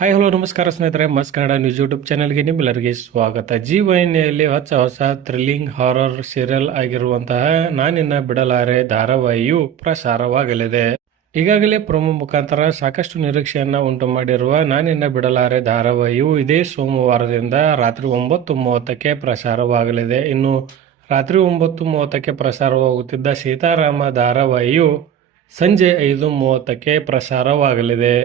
Hi hello ನಮಸ್ಕಾರ ಸ್ನೇಹಿತರೆ. ಮಸ್ ಕನ್ನಡ ನ್ಯೂಸ್ ಯೂಟ್ಯೂಬ್ ಚಾನಲ್ಗೆ ನಿಮ್ಮೆಲ್ಲರಿಗೆ ಸ್ವಾಗತ. ಜಿ ಹೊಸ ಹೊಸ ಥ್ರಿಲ್ಲಿಂಗ್ ಹಾರರ್ ಸೀರಿಯಲ್ ಆಗಿರುವಂತಹ ನಾನಿನ್ನ ಬಿಡಲಾರೆ ಧಾರಾವಾಹಿಯು ಪ್ರಸಾರವಾಗಲಿದೆ. ಈಗಾಗಲೇ ಪ್ರೊಮೋ ಮುಖಾಂತರ ಸಾಕಷ್ಟು ನಿರೀಕ್ಷೆಯನ್ನ ಉಂಟು ಮಾಡಿರುವ ನಾನಿನ್ನ ಬಿಡಲಾರೆ ಧಾರಾವಾಹಿಯು ಇದೇ ಸೋಮವಾರದಿಂದ ರಾತ್ರಿ ಒಂಬತ್ತು ಮೂವತ್ತಕ್ಕೆ ಪ್ರಸಾರವಾಗಲಿದೆ. ಇನ್ನು ರಾತ್ರಿ ಒಂಬತ್ತು ಮೂವತ್ತಕ್ಕೆ ಪ್ರಸಾರವಾಗುತ್ತಿದ್ದ ಸೀತಾರಾಮ ಧಾರಾವಾಹಿಯು ಸಂಜೆ ಐದು ಮೂವತ್ತಕ್ಕೆ ಪ್ರಸಾರವಾಗಲಿದೆ.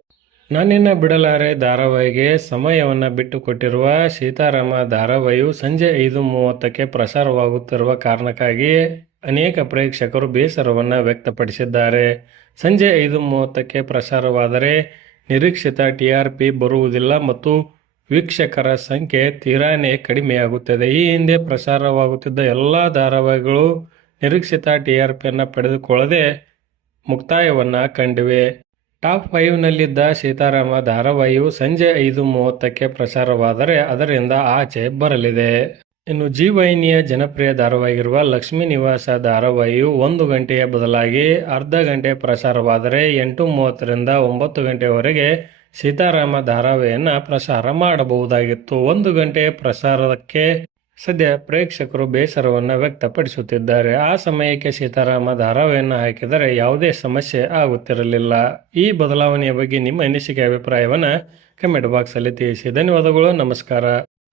ನಾನಿನ್ನ ಬಿಡಲಾರೆ ಧಾರಾವಾಹಿಗೆ ಸಮಯವನ್ನು ಬಿಟ್ಟು ಕೊಟ್ಟಿರುವ ಸೀತಾರಾಮ ಧಾರಾವಾಹಿಯು ಸಂಜೆ ಐದು ಮೂವತ್ತಕ್ಕೆ ಪ್ರಸಾರವಾಗುತ್ತಿರುವ ಕಾರಣಕ್ಕಾಗಿ ಅನೇಕ ಪ್ರೇಕ್ಷಕರು ಬೇಸರವನ್ನು ವ್ಯಕ್ತಪಡಿಸಿದ್ದಾರೆ. ಸಂಜೆ ಐದು ಮೂವತ್ತಕ್ಕೆ ಪ್ರಸಾರವಾದರೆ ನಿರೀಕ್ಷಿತ ಟಿ ಆರ್ ಪಿ ಬರುವುದಿಲ್ಲ ಮತ್ತು ವೀಕ್ಷಕರ ಸಂಖ್ಯೆ ತೀರಾನೇ ಕಡಿಮೆಯಾಗುತ್ತದೆ. ಈ ಹಿಂದೆ ಪ್ರಸಾರವಾಗುತ್ತಿದ್ದ ಎಲ್ಲ ಧಾರಾವಾಹಿಗಳು ನಿರೀಕ್ಷಿತ ಟಿ ಆರ್ ಪಿಯನ್ನು ಪಡೆದುಕೊಳ್ಳದೆ ಮುಕ್ತಾಯವನ್ನು ಕಂಡಿವೆ. ಟಾಪ್ ಫೈವ್ನಲ್ಲಿದ್ದ ಸೀತಾರಾಮ ಧಾರಾವಾಹಿಯು ಸಂಜೆ ಐದು ಮೂವತ್ತಕ್ಕೆ ಪ್ರಸಾರವಾದರೆ ಅದರಿಂದ ಆಚೆ ಬರಲಿದೆ. ಇನ್ನು ಜಿ ವಾಹಿನಿಯ ಜನಪ್ರಿಯ ಧಾರಾವಾಹಿಗಿರುವ ಲಕ್ಷ್ಮೀ ನಿವಾಸ ಧಾರಾವಾಹಿಯು ಒಂದು ಗಂಟೆಯ ಬದಲಾಗಿ ಅರ್ಧ ಗಂಟೆ ಪ್ರಸಾರವಾದರೆ ಎಂಟು ಮೂವತ್ತರಿಂದ ಒಂಬತ್ತು ಗಂಟೆವರೆಗೆ ಸೀತಾರಾಮ ಧಾರಾವಾಹಿಯನ್ನು ಪ್ರಸಾರ ಮಾಡಬಹುದಾಗಿತ್ತು. ಒಂದು ಗಂಟೆ ಪ್ರಸಾರಕ್ಕೆ ಸದ್ಯ ಪ್ರೇಕ್ಷಕರು ಬೇಸರವನ್ನು ವ್ಯಕ್ತಪಡಿಸುತ್ತಿದ್ದಾರೆ. ಆ ಸಮಯಕ್ಕೆ ಸೀತಾರಾಮ ಧಾರಾವಾಹಿಯನ್ನು ಹಾಕಿದರೆ ಯಾವುದೇ ಸಮಸ್ಯೆ ಆಗುತ್ತಿರಲಿಲ್ಲ. ಈ ಬದಲಾವಣೆಯ ಬಗ್ಗೆ ನಿಮ್ಮ ಅನಿಸಿಕೆ, ಅಭಿಪ್ರಾಯವನ್ನು ಕಮೆಂಟ್ ಬಾಕ್ಸಲ್ಲಿ ತಿಳಿಸಿ. ಧನ್ಯವಾದಗಳು, ನಮಸ್ಕಾರ.